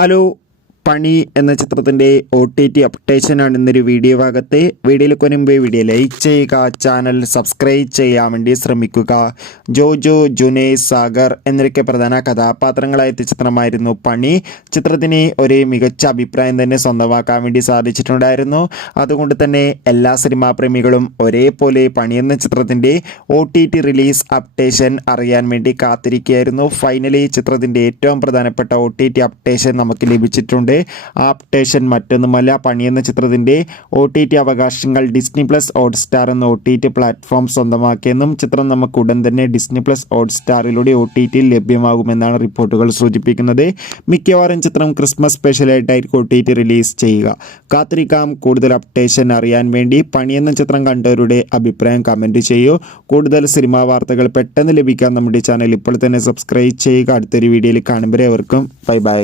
Hello, പണി എന്ന ചിത്രത്തിൻ്റെ OTT അപ്ഡേഷനാണ് ഇന്നൊരു വീഡിയോ ഭാഗത്ത്. വീഡിയോയിലേക്ക് വരുമ്പോൾ വീഡിയോ ലൈക്ക് ചെയ്യുക, ചാനൽ സബ്സ്ക്രൈബ് ചെയ്യാൻ വേണ്ടി ശ്രമിക്കുക. ജോജോ, ജുനൈസ്, സാഗർ എന്നൊക്കെ പ്രധാന കഥാപാത്രങ്ങളായ ചിത്രമായിരുന്നു പണി. ചിത്രത്തിന് ഒരു മികച്ച അഭിപ്രായം തന്നെ സ്വന്തമാക്കാൻ വേണ്ടി സാധിച്ചിട്ടുണ്ടായിരുന്നു. അതുകൊണ്ട് തന്നെ എല്ലാ സിനിമാ പ്രേമികളും ഒരേപോലെ പണി എന്ന ചിത്രത്തിൻ്റെ OTT റിലീസ് അപ്ഡേഷൻ അറിയാൻ വേണ്ടി കാത്തിരിക്കുകയായിരുന്നു. ഫൈനലി ചിത്രത്തിൻ്റെ ഏറ്റവും പ്രധാനപ്പെട്ട OTT അപ്ഡേഷൻ നമുക്ക് ലഭിച്ചിട്ടുണ്ട്. ആ അപ്ഡേഷൻ മറ്റൊന്നുമല്ല, പണി എന്ന ചിത്രത്തിൻ്റെ OTT അവകാശങ്ങൾ ഡിസ്നി പ്ലസ് ഹോട്ട്സ്റ്റാർ എന്ന OTT പ്ലാറ്റ്ഫോം സ്വന്തമാക്കിയെന്നും ചിത്രം നമുക്ക് ഉടൻ തന്നെ ഡിസ്നി പ്ലസ് ഹോട്ട്സ്റ്റാറിലൂടെ OTT ലഭ്യമാകുമെന്നാണ് റിപ്പോർട്ടുകൾ സൂചിപ്പിക്കുന്നത്. മിക്കവാറും ചിത്രം ക്രിസ്മസ് സ്പെഷ്യലായിട്ടായിരിക്കും OTT റിലീസ് ചെയ്യുക. കാത്തിരിക്കാം. കൂടുതൽ അപ്ഡേഷൻ അറിയാൻ വേണ്ടി പണി എന്ന ചിത്രം കണ്ടവരുടെ അഭിപ്രായം കമൻറ്റ് ചെയ്യൂ. കൂടുതൽ സിനിമാ വാർത്തകൾ പെട്ടെന്ന് ലഭിക്കാൻ നമ്മുടെ ചാനൽ ഇപ്പോൾ തന്നെ സബ്സ്ക്രൈബ് ചെയ്യുക. അടുത്തൊരു വീഡിയോയിൽ കാണുമ്പോൾ അവർക്കും ബൈ ബൈ.